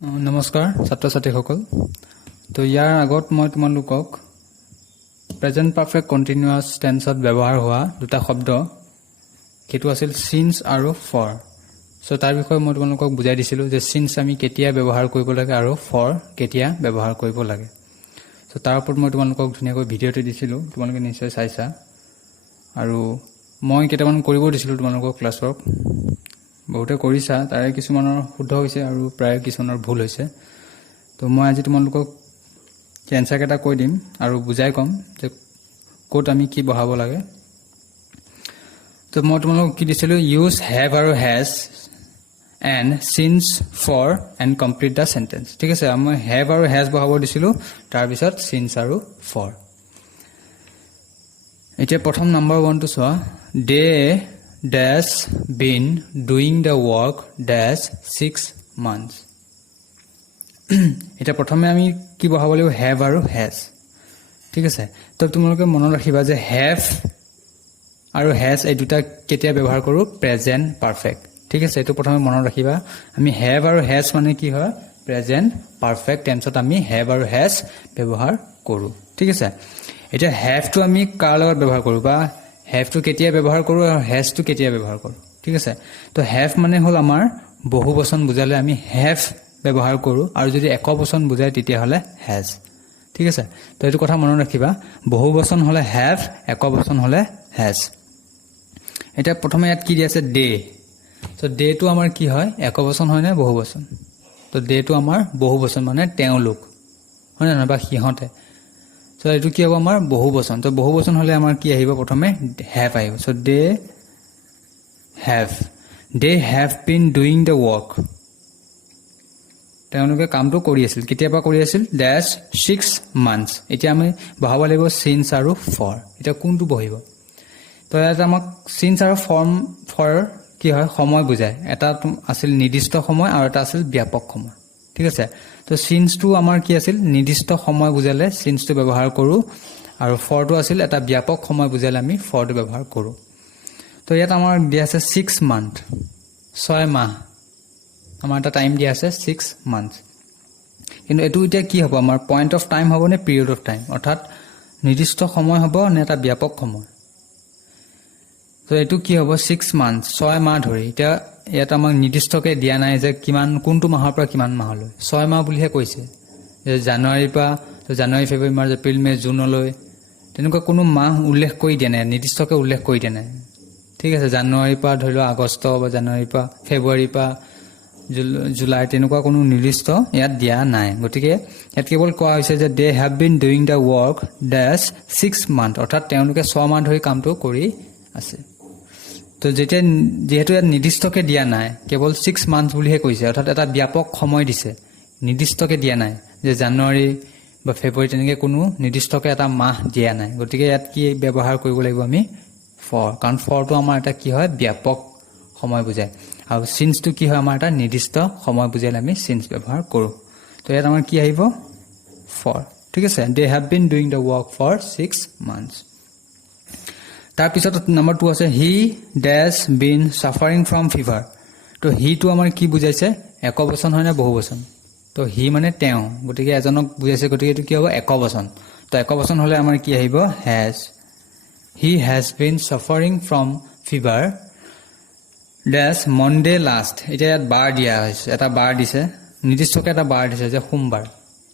নমস্কাৰ ছাত্ৰ ছাত্ৰীসকল তো ইয়াৰ আগত মই তোমালোকক প্ৰেজেন্ট পাৰফেক্ট কন্টিনিউয়াছ টেন্সত ব্যৱহাৰ হোৱা দুটা শব্দ কিটো আছিল সিন্স আৰু ফৰ সো তাৰ বিষয়ে মই তোমালোকক বুজাই দিছিলো যে সিন্স আমি কেতিয়া ব্যৱহাৰ কৰিব লাগে আৰু ফৰ কেতিয়া ব্যৱহাৰ কৰিব লাগে সো তাৰ ওপৰত মই তোমালোকক ধুনিয়াকৈ ভিডিওটো দিছিলো তোমালোকে নিশ্চয় চাইছা আৰু মই কেইটামান কৰিব দিছিলো তোমালোকক ক্লাছ ৱৰ্ক বহুতে কৰিছা তাৰে কিছুমানৰ শুদ্ধ হৈছে আৰু প্ৰায় কিছুমানৰ ভুল হৈছে তো মই আজি তোমালোকক এনসাৰ কেটা কৈ দিম আৰু বুজাই কম যে কোড আমি কি বহাব লাগে তো মই তোমালোকক কি দিছিলো ইউজ হ্যাভ আৰু has and since for and complete the sentence ঠিক আছে মই হ্যাভ আৰু হ্যাজ বহাব দিছিলো তাৰ পিছত সিন্স আৰু ফৰ এতিয়া প্ৰথম নাম্বাৰ 1 টো চোৱা দে dash been doing the work dash 6 months এটা প্ৰথমে আমি কি বহাব লাগিব have আৰু has ঠিক আছে তো তোমালোকে মনত ৰাখিবা যে have আৰু has এই দুটা কেতিয়া ব্যৱহাৰ কৰো প্ৰেজেন্ট পাৰফেক্ট ঠিক আছে এটো প্ৰথমে মনত ৰাখিবা আমি have আৰু has মানে কি হয় প্ৰেজেন্ট পাৰফেক্ট টেন্সত আমি have আৰু has ব্যৱহাৰ কৰো ঠিক আছে এটা have টো আমি কাৰ লগত ব্যৱহাৰ কৰো বা have to কেতিয়া ব্যৱহাৰ কৰো আৰু has to কেতিয়া ব্যৱহাৰ কৰো ঠিক আছে তো have মানে হল আমাৰ বহুবচন বুজালে আমি have ব্যৱহাৰ কৰো আৰু যদি একবচন বুজায় তেতিয়া হলে has ঠিক আছে তো এটো কথা মনত ৰাখিবা বহুবচন হলে have একবচন হলে has এটা প্ৰথমে ইয়াত কি দি আছে ডে তো ডে টো আমাৰ কি হয় একবচন হয় না বহুবচন তো ডে টো আমাৰ বহুবচন মানে তেওঁলোক হয় না বা সিহঁতে So এটো কি হ'ব আমাৰ বহুবচন তো বহুবচন হলে আমাৰ কি আহিব প্ৰথমে have আহিব so they have been doing the work তেওঁলোকে কামটো কৰি আছিল কেতিয়াবা কৰি আছিল dash 6 months এতিয়া আমি বহাব লাগিব since আৰু for এটা কোনটো বহিব তো এটা আমাক since আৰু for কি হয় সময় বুজায় এটা আছিল নিৰ্দিষ্ট সময় আৰু এটা আছিল ব্যাপক সময় ঠিক আছে তো since টো আমাৰ কি আছিল নিৰ্দিষ্ট সময় বুজালে since টো ব্যৱহাৰ কৰো আৰু for টো আছিল এটা ব্যাপক সময় বুজালে আমি for টো ব্যৱহাৰ কৰো তো ইয়াত আমাৰ দিয়া আছে 6 মান্থ 6 মাহ আমাৰ এটা টাইম দিয়া আছে 6 মান্থ কিন্তু এটো এতিয়া কি হ'ব আমাৰ পয়েন্ট অফ টাইম হ'ব নে পিৰিয়ড অফ টাইম অৰ্থাৎ নিৰ্দিষ্ট সময় হ'ব নে এটা ব্যাপক সময় তো এটো কি হ'ব 6 মান্থ 6 মাহ ধৰি এটা ইয়াত আমাক নিৰ্দিষ্টকে দিয়া নাই যে কিমান কোনটো মাহৰ পৰা কিমান মাহলৈ 6 মাহ বুলিহে কৈছে যে জানুৱাৰীৰ পৰা তো জানুৱাৰী ফেব্ৰুৱাৰী মাৰ্চ এপ্ৰিল মে জুনলৈ তেনেকুৱা কোনো মাহ উল্লেখ কৰি দিয়া নাই নিৰ্দিষ্টকে উল্লেখ কৰি দিয়া নাই ঠিক আছে জানুৱাৰীৰ পৰা ধৰি লও আগষ্ট বা জানুৱাৰীৰ পৰা ফেব্ৰুৱাৰীৰ পৰা জুলাই তেনেকুৱা কোনো নিৰ্দিষ্ট ইয়াত দিয়া নাই গতিকে ইয়াত কেৱল কোৱা হৈছে যে they have been doing the work dash 6 month অৰ্থাৎ তেওঁলোকে 6 মাহ ধৰি কামটো কৰি আছে তো যেহেতু ইয়াত নিৰ্দিষ্টকে দিয়া নাই কেৱল 6 মান্থ বুলিহে কৈছে অৰ্থাৎ এটা ব্যাপক সময় দিছে নিৰ্দিষ্টকে দিয়া নাই যে জানুৱাৰী বা ফেব্ৰুৱাৰী তেনেকে কোনো নিৰ্দিষ্টকে এটা মাহ দিয়া নাই গতিকে ইয়াত কি ব্যৱহাৰ কৰিব লাগিব আমি for কাৰণ for টো আমাৰ এটা কি হয় ব্যাপক সময় বুজায় আৰু since টো কি হয় আমাৰ এটা নিৰ্দিষ্ট সময় বুজালে আমি since ব্যৱহাৰ কৰো তো ইয়াত আমাৰ কি আহিব for ঠিক আছে they have been doing the work for 6 months তাৰ পিছত নম্বৰ 2 আছে he dash been suffering from fever তো he টো আমাৰ কি বুজাইছে একবচন হয় না বহুবচন তো he মানে তেওঁ গতিকে এজনক বুজাইছে গতিকে এটো কি হ'ব একবচন তো একবচন হলে আমাৰ কি আহিব has he has been suffering from fever dash monday last এটা ইয়াত বাৰ দিয়া হৈছে এটা বাৰ দিছে নিৰ্দিষ্টকে এটা বাৰ দিছে যে সোমবাৰ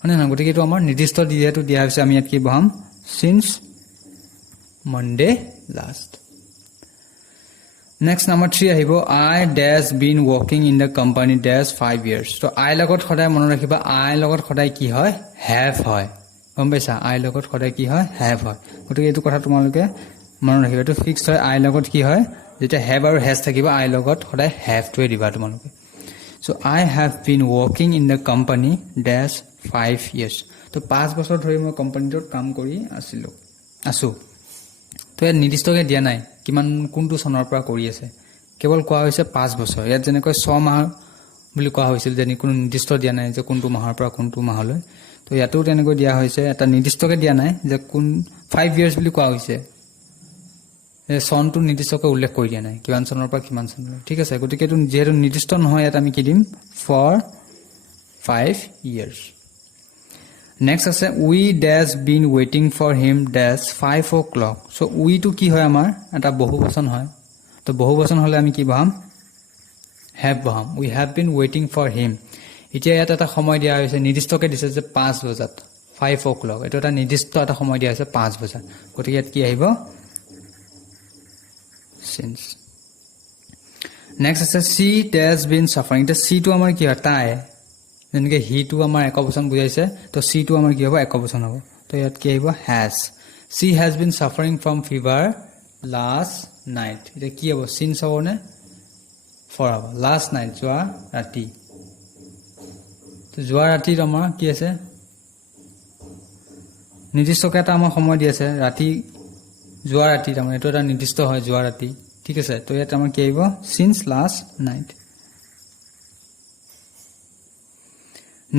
মানে না গতিকে এটো আমাৰ নিৰ্দিষ্ট দিয়েটো দিয়া হৈছে আমি ইয়াত কি বহাম since Monday last. Next number 3 আহিব I dash been working in the company dash 5 years. So I লগত খদাই মনত ৰাখিবা I লগত খদাই কি হয় have হয় গম পাইছা I লগত খদাই কি হয় have হয় গতিকে এইটো কথা তোমালোকে মনত ৰাখিবা এটো ফিক্সড হয় I লগত কি হয় যেটা have আৰু has থাকিব I লগত খদাই have টোৱে দিবা তোমালোকে So I have been working in the company dash 5 years. তো 5 বছৰ ধৰি মই কোম্পানীটোত কাম কৰি আছো তো ইয়াত নিৰ্দিষ্টকে দিয়া নাই কিমান কোনটো চনৰ পৰা কৰি আছে কেৱল কোৱা হৈছে 5 বছৰ ইয়াত যেনেকৈ 6 মাহ বুলি কোৱা হৈছিল যে কোনো নিৰ্দিষ্ট দিয়া নাই যে কোনটো মাহৰ পৰা কোনটো মাহলৈ তো ইয়াতো তেনেকৈ দিয়া হৈছে এটা নিৰ্দিষ্টকে দিয়া নাই যে কোন 5 ইয়াৰ্স বুলি কোৱা হৈছে চনটো নিৰ্দিষ্টকে উল্লেখ কৰি দিয়া নাই কিমান চনৰ পৰা কিমান চনলৈ ঠিক আছে গতিকে এটো যেহেতু নিৰ্দিষ্ট নহয় ইয়াত আমি কি দিম ফৰ 5 years. Next আছে we dash been waiting for him dash 5 o'clock. So we to কি হয় আমাৰ এটা বহুবচন হয় তো বহুবচন হলে আমি কি বহাম have বহাম we have been waiting for him. এতিয়া ইয়াত এটা সময় দিয়া হৈছে নিৰ্দিষ্টকে দিছে যে 5 বজাত 5 o'clock. এটো এটা নিৰ্দিষ্ট এটা সময় দিয়া হৈছে 5 বজাত গতিকে ইয়াত কি আহিব since. Next আছে she dash been suffering. এটা she to আমাৰ কি হয় তাই যেনেকৈ হি টু আমাৰ একবচন বুজাইছে তো চি টু আমাৰ কি হ'ব একবচন হ'ব তো ইয়াত কি আহিব has she has been suffering from fever last night এটা কি হ'ব সিন্স হ'ব নে ফৰ হ'ব লাষ্ট নাইট যোৱা ৰাতি তো যোৱা ৰাতিত আমাৰ কি আছে নিৰ্দিষ্টকৈ এটা আমাৰ সময় দি আছে ৰাতি যোৱা ৰাতিত আমাৰ এইটো এটা নিৰ্দিষ্ট হয় যোৱা ৰাতি ঠিক আছে তো ইয়াত আমাৰ কি আহিব সিন্স লাষ্ট নাইট.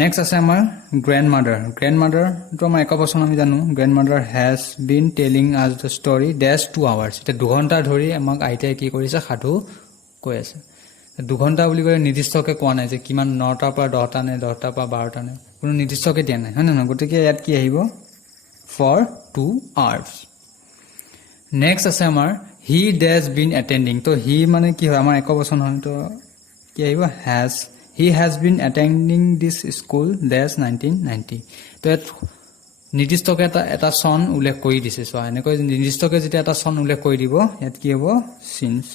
Next আছে আমাৰ grandmother. Grandmother to আমাৰ একবচন আমি জানো grandmother has been telling us the story dash 2 hours. এটা 2 ঘণ্টা ধৰি আমাক আইতাই কি কৰিছে সাধু কৈ আছে 2 ঘণ্টা বুলি কলে নিৰ্দিষ্টকে কোৱা নাই যে কিমান 9টাৰ পৰা 10টা নে 10টাৰ পৰা 12টা নে কোনো নিৰ্দিষ্টকে দিয়া নাই হয় না গতিকে ইয়াত কি আহিব for 2 hours. Next আছে আমাৰ he dash been attending. তো he মানে কি হয় আমাৰ একবচন হয় তো কি আহিব has he has been attending this school dash 1990. তো ইয়াত নিৰ্দিষ্টকে এটা সন উল্লেখ কৰি দিছে সো এনেকৈ নিৰ্দিষ্টকে যেতিয়া এটা সন উল্লেখ কৰি দিব ইয়াত কি হ'ব since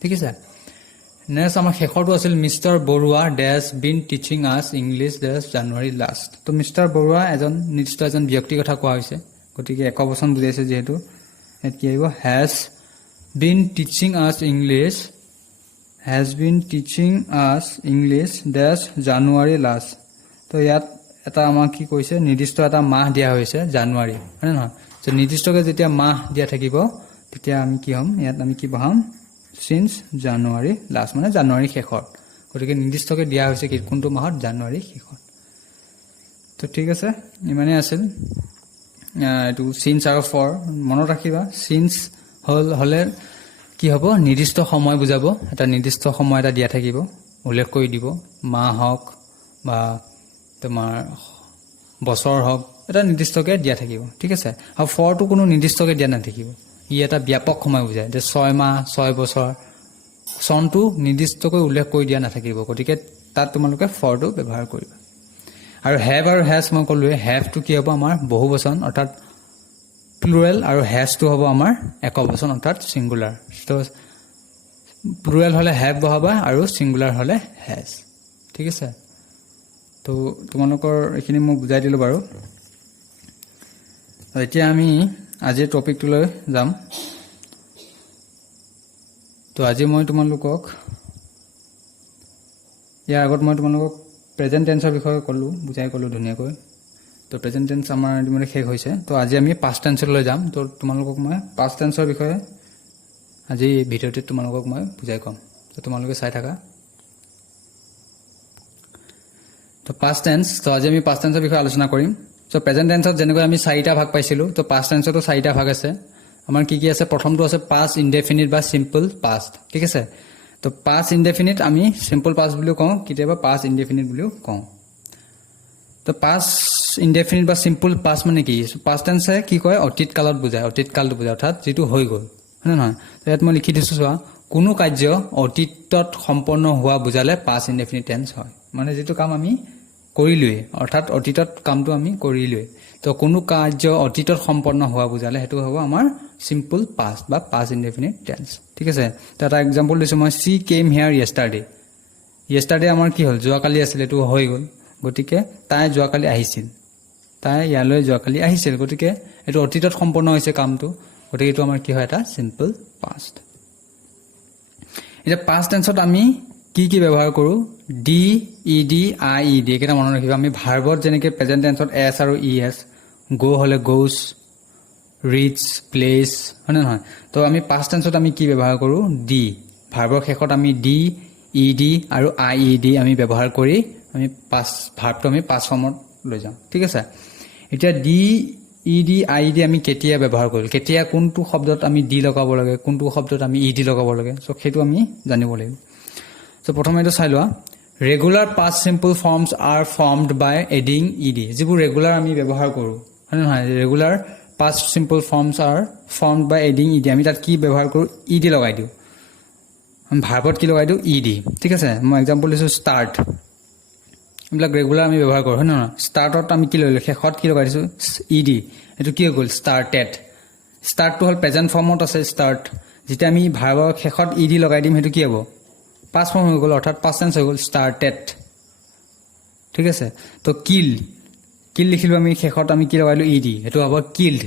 ঠিক আছে. নেক্সট আমাৰ শেষৰটো আছিল mister Baruah dash been teaching us English dash January last. তো মিষ্টাৰ বৰুৱা এজন নিৰ্দিষ্ট এজন ব্যক্তিৰ কথা কোৱা হৈছে গতিকে একবচন বুজাইছে যেহেতু ইয়াত কি আহিব has been teaching us English dash January last. তো ইয়াত এটা আমাক কি কৈছে নিৰ্দিষ্ট এটা মাহ দিয়া হৈছে জানুৱাৰী হয় নহয় যে নিৰ্দিষ্টকে যেতিয়া মাহ দিয়া থাকিব তেতিয়া আমি কি হ'ম ইয়াত আমি কি বহাম since January last মানে জানুৱাৰী শেষত গতিকে নিৰ্দিষ্টকে দিয়া হৈছে কি কোনটো মাহত জানুৱাৰী শেষত. তো ঠিক আছে ইমানে আছিল এটো since আৰু for মনত ৰাখিবা since হলে কি হ'ব নিৰ্দিষ্ট সময় বুজাব এটা নিৰ্দিষ্ট সময় এটা দিয়া থাকিব উল্লেখ কৰি দিব মাহ হওক বা তোমাৰ বছৰ হওক এটা নিৰ্দিষ্টকে দিয়া থাকিব ঠিক আছে আৰু ফৰটো কোনো নিৰ্দিষ্টকে দিয়া নাথাকিব ই এটা ব্যাপক সময় বুজায় যে 6 মাহ 6 বছৰ সনটো নিৰ্দিষ্টকৈ উল্লেখ কৰি দিয়া নাথাকিব গতিকে তাত তোমালোকে ফৰটো ব্যৱহাৰ কৰিবা. আৰু হেভ আৰু হেজ মই ক'লোৱে হেভটো কি হ'ব আমাৰ বহুবচন অৰ্থাৎ প্লুৰেল আৰু হেজটো হ'ব আমাৰ একবচন অৰ্থাৎ সিঙ্গুলাৰ. তো প্লুৰেল হলে হেভ বহাবা আৰু সিঙ্গুলাৰ হলে হেজ ঠিক আছে. তো তোমালোকৰ এখিনি মই বুজাই দিলো বাৰু. এতিয়া আমি আজিৰ টপিকটোলৈ যাম. তো আজি মই তোমালোকক ইয়াৰ আগত মই তোমালোকক প্ৰেজেন্ট টেন্সৰ বিষয়ে বুজাই ক'লো ধুনীয়াকৈ. তো প্ৰেজেন্ট টেন্স আমাৰ ইতিমধ্যে শেষ হৈছে. তো আজি আমি পাষ্ট টেন্সলৈ যাম. তো তোমালোকক মই পাষ্ট টেন্সৰ বিষয়ে আজি ভিডিঅ'তে তোমালোকক মই বুজাই ক'ম. তো তোমালোকে চাই থাকা. তো পাষ্ট টেন্স তো আজি আমি পাষ্ট টেন্সৰ বিষয়ে আলোচনা কৰিম. তো প্ৰেজেন্ট টেন্সত যেনেকৈ আমি 4টা ভাগ পাইছিলো তো পাষ্ট টেন্সতো 4টা ভাগ আছে. আমাৰ কি আছে প্ৰথমটো আছে পাষ্ট ইনডেফিনিট বা সিম্পল পাষ্ট ঠিক আছে. তো পাষ্ট ইনডেফিনিট আমি সিম্পল পাষ্ট বুলিও কওঁ কেতিয়াবা পাষ্ট ইনডেফিনিট বুলিও কওঁ. তো পাষ্ট ইনডেফিনিট বা সিম্পল পাষ্ট মানে কি পাষ্ট টেন্সে কি কয় অতীত কালত বুজায় অতীত কালটো বুজায় অৰ্থাৎ যেটো হৈ গ'ল হয় নহয়. তো ইয়াত মই লিখি দিছো চোৱা কোনো কাৰ্য অতীতত সম্পন্ন হোৱা বুজালে পাষ্ট ইনডেফিনিট টেন্স হয় মানে যেটো কাম আমি কৰিলোৱে অৰ্থাৎ অতীতত কামটো আমি কৰিলোৱে. তো কোনো কাৰ্য অতীতত সম্পন্ন হোৱা বুজালে হেতু হ'ব আমাৰ সিম্পল পাষ্ট বা পাষ্ট ইনডেফিনিট টেন্স ঠিক আছে. তো এটা এক্সাম্পল দিছো মই সি কেম হিয়াৰ ইয়েষ্টাৰডে আমাৰ কি হ'ল যোৱাকালি আছিল এটো হৈ গ'ল গতিকে তাই যোৱাকালি আহিছিল তাই ইয়ালৈ যোৱাকালি আহিছিল গতিকে এটো অতীতত সম্পন্ন হৈছে কামটো গতিকে এটো আমাৰ কি হয় এটা সিম্পল পাষ্ট. এটা পাষ্ট টেন্সত আমি কি ব্যৱহাৰ কৰো D E D I E D কেটা মনত ৰাখিবা. আমি ভাৰ্বত যেনেকৈ প্ৰেজেন্ট টেন্সত এছ আৰু ই এছ গো হলে গোজ ৰিচ প্লেচ হয় নহয়. তো আমি পাষ্ট টেন্সত আমি কি ব্যৱহাৰ কৰো ডি ভাৰ্বৰ শেষত আমি ডি ই ডি আৰু আই ই ডি আমি ব্যৱহাৰ কৰি আমি ভাৰ্বটো আমি পাষ্ট ফৰ্মত লৈ যাওঁ ঠিক আছে. এতিয়া D E D I E D আমি কেতিয়া ব্যৱহাৰ কৰিল কেতিয়া কোনটো শব্দত আমি ডি লগাব লাগে কোনটো শব্দত আমি ই ডি লগাব লাগে সো সেইটো আমি জানিব লাগিব. সো প্ৰথমে এইটো চাই লোৱা regular past simple forms are formed by adding ed যিবোৰ ৰেগুলাৰ আমি ব্যৱহাৰ কৰোঁ হয় নে নহয় regular past simple forms are formed by adding ed আমি তাত কি ব্যৱহাৰ কৰোঁ ইডি লগাই দিওঁ ভাৰ্বত কি লগাই দিওঁ ইডি ঠিক আছে মই এক্সাম্পল দিছোঁ ষ্টাৰ্ট এইবিলাক ৰেগুলাৰ আমি ব্যৱহাৰ কৰোঁ হয় নে নহয় ষ্টাৰ্টত আমি কি লগালোঁ শেষত কি লগাই দিছোঁ ইডি এইটো কি হৈ গ'ল ষ্টাৰ্টেড ষ্টাৰ্টটো হ'ল প্ৰেজেণ্ট ফৰ্মত আছে ষ্টাৰ্ট যেতিয়া আমি ভাৰ্বৰ শেষত ইডি লগাই দিম সেইটো কি হ'ব পাষ্ট ফৰ্ম হৈ গ'ল অৰ্থাৎ পাষ্ট টেন্স হৈ গ'ল ষ্টাৰ্টেড ঠিক আছে তো কিল লিখিলোঁ আমি শেষত আমি কি লগাইলোঁ ইডি সেইটো হ'ব কিল্ড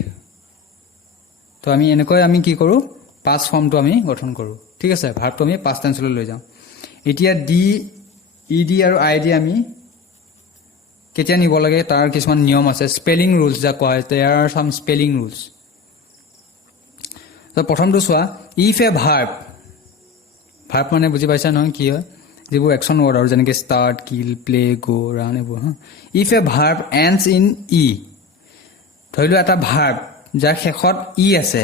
তো আমি এনেকৈ আমি কি কৰোঁ পাষ্ট ফৰ্মটো আমি গঠন কৰোঁ ঠিক আছে ভাৰ্বটো আমি পাষ্ট টেন্সলৈ লৈ যাওঁ এতিয়া ইডি আৰু আইডি আমি কেতিয়া নিব লাগে তাৰ কিছুমান নিয়ম আছে স্পেলিং ৰুলছ যাক কোৱা হয় there are some spelling rules তো প্ৰথমটো চোৱা ইফ এ ভাৰ্ব মানে বুজি পাইছা নহয় কি হয় যিবোৰ একশ্যন ৱৰ্ড আৰু যেনেকৈ start kill play go' run এইবোৰ হা if a verb ends in e ধৰি লোৱা এটা ভাৰ্ব যাৰ শেষত ই আছে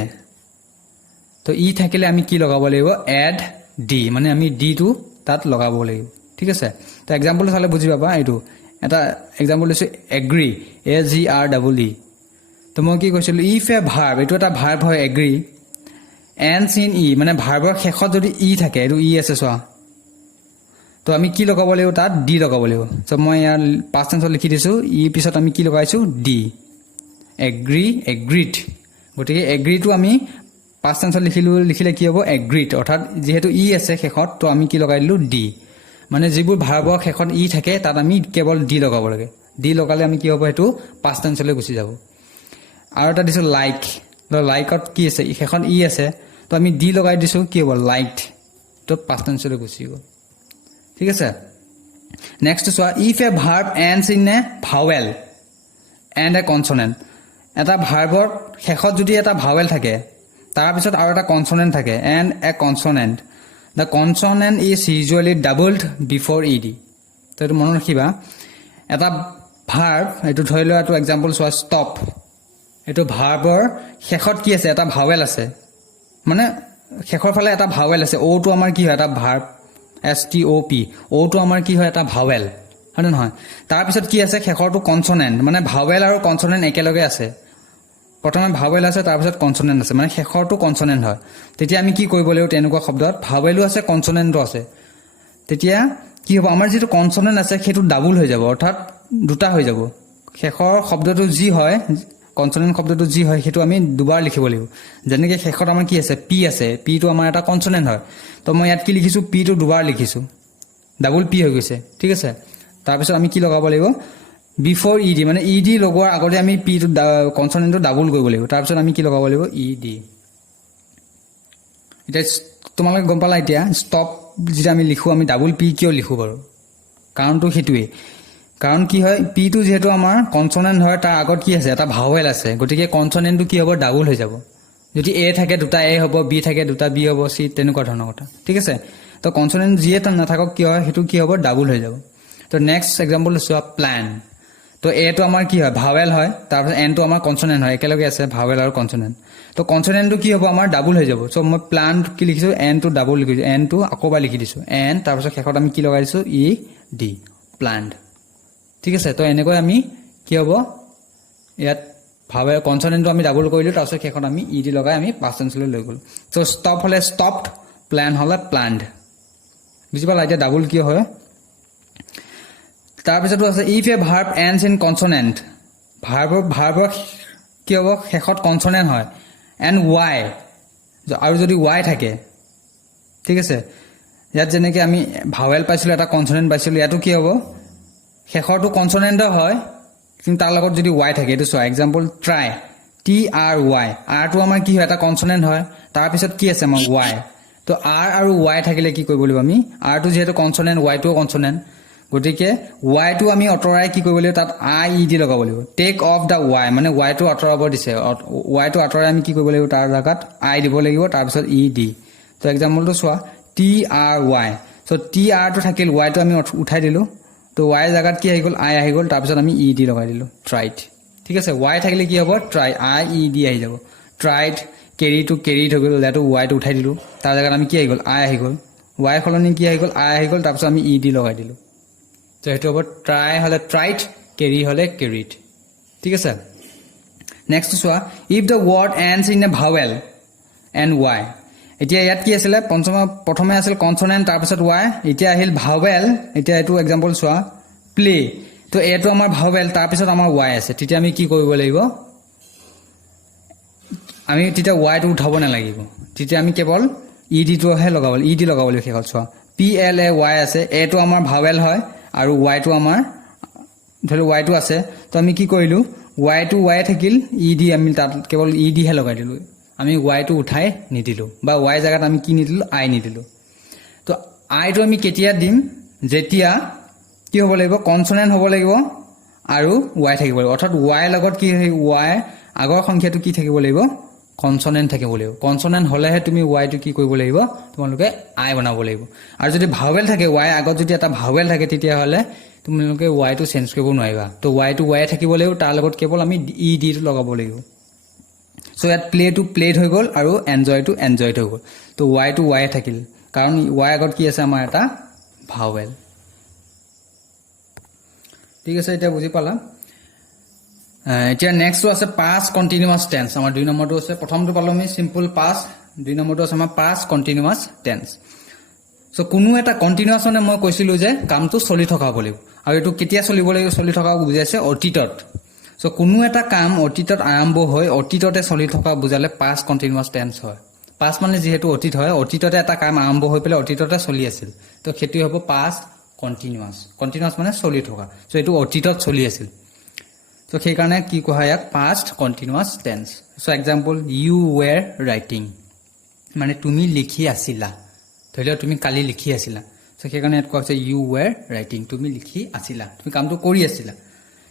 তো ই থাকিলে আমি কি লগাব লাগিব এড ডি মানে আমি ডিটো তাত লগাব লাগিব ঠিক আছে তো এক্সাম্পল চালে বুজি পাবা এইটো এটা এক্সাম্পল দিছোঁ এগ্ৰি AGREE তো মই কি কৈছিলোঁ ইফ এ ভাৰ্ব এইটো এটা ভাৰ্ব হয় এগ্ৰি এণ্ডছ ইন ই মানে ভাৰ্বৰ শেষত যদি ই থাকে এইটো ই আছে চোৱা তো আমি কি লগাব লাগিব তাত ডি লগাব লাগিব চ' মই ইয়াৰ পাষ্ট টেন্সত লিখি দিছোঁ ই পিছত আমি কি লগাইছোঁ ডি এগ্ৰিড গতিকে এগ্ৰিটো আমি পাষ্ট টেন্সত লিখিলে কি হ'ব এগ্ৰিড অৰ্থাৎ যিহেতু ই আছে শেষত তো আমি কি লগাই দিলোঁ ডি মানে যিবোৰ ভাৰ্বৰ শেষত ই থাকে তাত আমি কেৱল ডি লগাব লাগে ডি লগালে আমি কি হ'ব সেইটো পাষ্ট টেন্সলৈ গুচি যাব আৰু এটা দিছোঁ লাইকত কি আছে শেষত ই আছে তো আমি ডি লগাই দিছোঁ কি হ'ব লাইকড তো পাষ্ট টেন্সলৈ গুচি গ'ল ঠিক আছে নেক্সট চোৱা if a verb ends in a vowel and এ কনচনেণ্ট এটা ভাৰ্বৰ শেষত যদি এটা ভাৱেল থাকে তাৰপিছত আৰু এটা কনচনেণ্ট থাকে and A কনচনেণ্ট the কনচনেণ্ট is usually doubled before E D তো এইটো মনত ৰাখিবা এটা ভাৰ্ব এইটো ধৰি লোৱা এইটো এক্সাম্পল চোৱা ষ্টপ এইটো ভাৰ্বৰ শেষত কি আছে এটা ভাৱেল আছে মানে শেষৰ ফালে এটা ভাৱেল আছে অ'টো আমাৰ কি হয় এটা ভাৰ্ব STOP অ'টো আমাৰ কি হয় এটা ভাৱেল হয় নে নহয় তাৰপিছত কি আছে শেষৰটো কনচনেণ্ট মানে ভাৱেল আৰু কনচনেণ্ট একেলগে আছে প্ৰথমে ভাৱেল আছে তাৰপিছত কনচনেণ্ট আছে মানে শেষৰটো কনচনেণ্ট হয় তেতিয়া আমি কি কৰিব লাগিব তেনেকুৱা শব্দত ভাৱেলো আছে কনচনেণ্টো আছে তেতিয়া কি হ'ব আমাৰ যিটো কনচনেণ্ট আছে সেইটো ডাবল হৈ যাব অৰ্থাৎ দুটা হৈ যাব শেষৰ শব্দটো যি হয় কনচনেণ্ট শব্দটো যি হয় সেইটো আমি দুবাৰ লিখিব লাগিব যেনেকৈ শেষত আমাৰ কি আছে পি আছে পিটো আমাৰ এটা কনচনেণ্ট হয় তো মই ইয়াত কি লিখিছোঁ পিটো দুবাৰ লিখিছোঁ ডাবল পি হৈ গৈছে ঠিক আছে তাৰপিছত আমি কি লগাব লাগিব বিফৰ ই ডি মানে ই ডি লগোৱাৰ আগতে আমি পিটো কনচনেণ্টটো ডাবল কৰিব লাগিব তাৰপিছত আমি কি লগাব লাগিব ই ডি এতিয়া তোমালোকে গম পালা এতিয়া ষ্টপ যেতিয়া আমি লিখোঁ আমি ডাবল পি কিয় লিখোঁ বাৰু কাৰণটো সেইটোৱেই কাৰণ কি হয় পিটো যিহেতু আমাৰ কনচনেণ্ট হয় তাৰ আগত কি আছে এটা ভাৱেল আছে গতিকে কনচনেণ্টটো কি হ'ব ডাবল হৈ যাব যদি এ থাকে দুটা এ হ'ব বি থাকে দুটা বি হ'ব চি তেনেকুৱা ধৰণৰ কথা ঠিক আছে তো কনচনেণ্ট যিয়ে নাথাকক কি হয় সেইটো কি হ'ব ডাবল হৈ যাব তো নেক্সট এক্সাম্পল চোৱা প্লেন তো এটো আমাৰ কি হয় ভাৱেল হয় তাৰপিছত এনটো আমাৰ কনচনেণ্ট হয় একেলগে আছে ভাৱেল আৰু কনচনেণ্ট তো কনচনেণ্টটো কি হ'ব আমাৰ ডাবল হৈ যাব চ' মই প্লান কি লিখিছোঁ এনটো ডাবল লিখিছোঁ এনটো আকৌবাৰ লিখি দিছোঁ এন তাৰপিছত শেষত আমি কি লগাই দিছোঁ ই ডি প্লান্ড ঠিক আছে তো এনেকৈ আমি কি হ'ব ইয়াত ভাৱে কনচনেণ্টটো আমি ডাবল কৰিলোঁ তাৰপিছত শেষত আমি ই ডি লগাই আমি পাষ্ট টেন্সলৈ লৈ গ'লোঁ চ' ষ্টপ হ'লে ষ্টপড প্লেন হ'লে প্লান্ড বুজি পালা এতিয়া ডাবল কিয় হয় তাৰপিছতো আছে if a verb ends in consonant ভাৰ্বৰ কি হ'ব শেষত কনচনেণ্ট হয় এণ্ড ৱাই আৰু যদি ৱাই থাকে ঠিক আছে ইয়াত যেনেকৈ আমি ভাৱেল পাইছিলোঁ এটা কনচনেণ্ট পাইছিলোঁ ইয়াতো কি হ'ব শেষৰটো কনচনেণ্টো হয় কিন্তু তাৰ লগত যদি ৱাই থাকে এইটো চোৱা এক্সাম্পল ট্ৰাই TRY আৰটো আমাৰ কি হয় এটা কনচনেণ্ট হয় তাৰপিছত কি আছে আমাৰ ৱাই তো আৰ আৰু ৱাই থাকিলে কি কৰিব লাগিব আমি আৰটো যিহেতু কনচনেণ্ট ৱাইটোও কনচনেণ্ট গতিকে ৱাইটো আমি আঁতৰাই কি কৰিব লাগিব তাত IED লগাব লাগিব টেক অফ দ্য ৱাই মানে ৱাইটো আঁতৰাব দিছে ৱাইটো আঁতৰাই আমি কি কৰিব লাগিব তাৰ জেগাত আই দিব লাগিব তাৰপিছত ED তো এক্সাম্পলটো চোৱা TRY চ' TRটো থাকিল ৱাইটো আমি উঠাই দিলোঁ তো ৱাই জেগাত কি আহি গ'ল আই আহি গ'ল তাৰপিছত আমি ED লগাই দিলোঁ ট্ৰাইড ঠিক আছে ৱাই থাকিলে কি হ'ব ট্ৰাই IED আহি যাব ট্ৰাইড কেৰিটো কেৰিড হৈ গ'ল ইয়াতো ৱাইটো উঠাই দিলোঁ তাৰ জেগাত আমি কি আহি গ'ল আই আহি গ'ল ৱাই সলনি কি আহি গ'ল আই আহি গ'ল তাৰপিছত আমি ED লগাই দিলোঁ তো সেইটো হ'ব ট্ৰাই হ'লে ট্ৰাইড কেৰি হ'লে কেৰিড ঠিক আছে নেক্সট চোৱা if the word এণ্ডছ in a vowel and Y এতিয়া ইয়াত কি আছিলে প্ৰথমে আছিল কনসনেণ্ট তাৰপিছত ৱাই এতিয়া আহিল ভাৱেল এতিয়া এইটো এক্সাম্পল চোৱা প্লে তো এইটো আমাৰ ভাৱেল তাৰপিছত আমাৰ ৱাই আছে তেতিয়া আমি কি কৰিব লাগিব আমি তেতিয়া ৱাইটো উঠাব নালাগিব তেতিয়া আমি কেৱল ইডিটোহে লগাব ইডি লগাব লাগিব শেষত চোৱা পি এল এ ৱাই আছে এটো আমাৰ ভাৱেল হয় আৰু ৱাইটো আমাৰ ধৰি ৱাইটো আছে তো আমি কি কৰিলো ৱাইটো ৱাই থাকিল ইডি আমি তাত কেৱল ইডিহে লগাই দিলো আমি ৱাইটো উঠাই নিদিলো বা ৱাই জায়গাত আমি কি নিদিলো আই নিদিলো তো আইটো আমি কেতিয়া দিম যেতিয়া কি হ'ব লাগিব কনসনেণ্ট হ'ব লাগিব আৰু ৱাই থাকিব লাগিব অৰ্থাৎ ৱাই লগত কি ৱাই আগৰ সংখ্যাটো কি থাকিব লাগিব কনসনেণ্ট থাকিব লাগিব কনসনেণ্ট হলেহে তুমি ৱাইটো কি কৰিব লাগিব তোমালোকে আই বনাব লাগিব আৰু যদি ভাৱেল থাকে ৱাই আগত যদি এটা ভাৱেল থাকে তেতিয়া হলে তোমালোকে ৱাইটো চেঞ্জ কৰিব নোৱাৰিবা তো ৱাইটো ৱাই থাকিব লাগিব তাৰ লগত কেৱল আমি ই ডিটো লগাব লাগিব সো ইয়াত প্লে টু প্লেড হৈ গ'ল আৰু এনজয় টু এনজয়ড হৈ গ'ল তো ৱাইটো ৱাই থাকিল কাৰণ ৱাই আগত কি আছে আমাৰ এটা ভাৱেল ঠিক আছে এতিয়া বুজি পালা এতিয়া নেক্সটটো আছে পাষ্ট কন্টিনিউয়াস টেন্স আমাৰ দুই নম্বৰটো আছে প্ৰথমটো পালো আমি সিম্পল পাষ্ট দুই নম্বৰটো আছে আমাৰ পাষ্ট কন্টিনিউয়াস টেন্স সো কোনো এটা কন্টিনিউয়াস মানে মই কৈছিলো যে কামটো চলি থকা হ'ব লাগিব আৰু এটো কেতিয়া চলিব লাগিব চলি থকা বুজাইছে অতীতত সো কোনো এটা কাম অতীতত আৰম্ভ হৈ অতীততে চলি থকা বুজালে পাষ্ট কন্টিনিউয়াস টেন্স হয় পাষ্ট মানে যেহেতু অতীত হয় অতীততে এটা কাম আৰম্ভ হৈ পেলাই অতীততে চলি আছিল তো সেইটো হ'ব পাষ্ট কন্টিনিউয়াস কন্টিনিউয়াস মানে চলি থকা সো এটো অতীতত চলি আছিল তো সেই কাৰণে কি কোৱা ইয়াক past continuous tense so example you were writing মানে তুমি লিখি আছিলা ধৰিলে তুমি কালি লিখি আছিলা সো সেই কাৰণে ইয়াত কোৱা আছে ইউ ওয়্যাৰ ৰাইটিং তুমি লিখি আছিলা তুমি কামটো কৰি আছিলা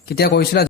কেতিয়া কৰিছিলা